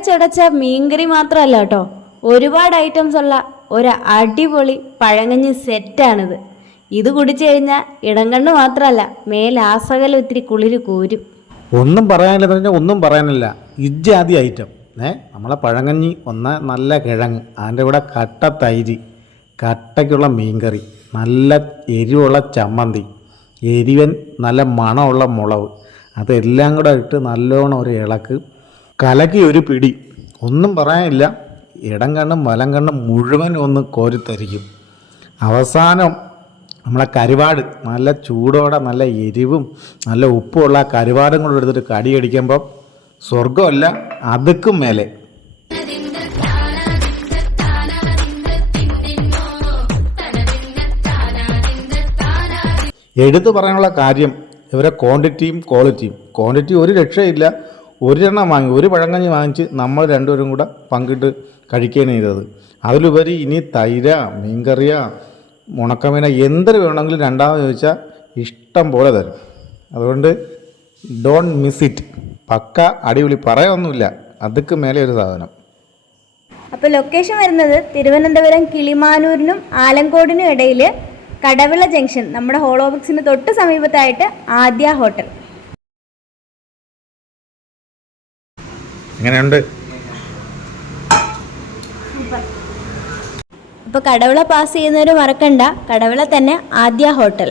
അരച്ചടച്ച മീൻകറി മാത്രമല്ല കേട്ടോ, ഒരുപാട് ഐറ്റംസ് ഉള്ള ഒരു അടിപൊളി പഴങ്കഞ്ഞി സെറ്റാണിത്. ഇത് കുടിച്ചു കഴിഞ്ഞാൽ ഇടങ്കണ്ണ് മാത്രമല്ല, മേലാസകലം ഒത്തിരി കുളിര് കോരും. ഒന്നും പറയാനില്ല എന്ന് പറഞ്ഞാൽ ഒന്നും പറയാനില്ല. ഇജ്ജാതി ഐറ്റം. നമ്മളെ പഴങ്കഞ്ഞി നല്ല കിഴങ്ങ്, അതിൻ്റെ കൂടെ കട്ട തൈര്, കട്ടയ്ക്കുള്ള മീൻകറി, നല്ല എരിവുള്ള ചമ്മന്തി, എരിവൻ നല്ല മണമുള്ള മുളക്, അതെല്ലാം കൂടെ ഇട്ട് നല്ലോണം ഒരു ഇളക്ക്, കലക്കി ഒരു പിടി. ഒന്നും പറയാനില്ല. ഇടം കണ്ണും വലം കണ്ണും മുഴുവനും ഒന്ന് കോരിത്തരിക്കും. അവസാനം നമ്മളെ കരുവാട് നല്ല ചൂടോടെ നല്ല എരിവും നല്ല ഉപ്പുമുള്ള കരുവാടും കൂടെ എടുത്തിട്ട് കടിയടിക്കുമ്പം സ്വർഗമല്ല അതുക്കും മേലെ. എടുത്തു പറയാനുള്ള കാര്യം ഇവരെ ക്വാണ്ടിറ്റിയും ക്വാളിറ്റിയും. ക്വാണ്ടിറ്റി ഒരു രക്ഷയില്ല. ഒരെണ്ണം വാങ്ങി, ഒരു പഴങ്കഞ്ഞി വാങ്ങിച്ച് നമ്മൾ രണ്ടുപേരും കൂടെ പങ്കിട്ട് കഴിക്കുകയാണ് ചെയ്തത്. അതിലുപരി ഇനി തൈര, മീൻകറിയ, ഉണക്കമീന എന്തൊരു വേണമെങ്കിലും രണ്ടാമത് ചോദിച്ചാൽ ഇഷ്ടം പോലെ തരും. അതുകൊണ്ട് ഡോണ്ട് മിസ് ഇറ്റ്. പക്ക അടിപൊളി, പറയാനൊന്നുമില്ല, അതുക്ക് മേലെ ഒരു സാധനം. അപ്പോൾ ലൊക്കേഷൻ വരുന്നത് തിരുവനന്തപുരം കിളിമാനൂരിനും ആലങ്കോടിനും ഇടയിൽ കടവിള ജംഗ്ഷൻ, നമ്മുടെ ഹോളോബിക്സിന് തൊട്ട് സമീപത്തായിട്ട് ആദ്യ ഹോട്ടൽ. എങ്ങനെയുണ്ട്? അപ്പോൾ കടവിള പാസ് ചെയ്യുന്നവർ മറക്കണ്ട, കടവിള തന്നെ ആദ്യ ഹോട്ടൽ.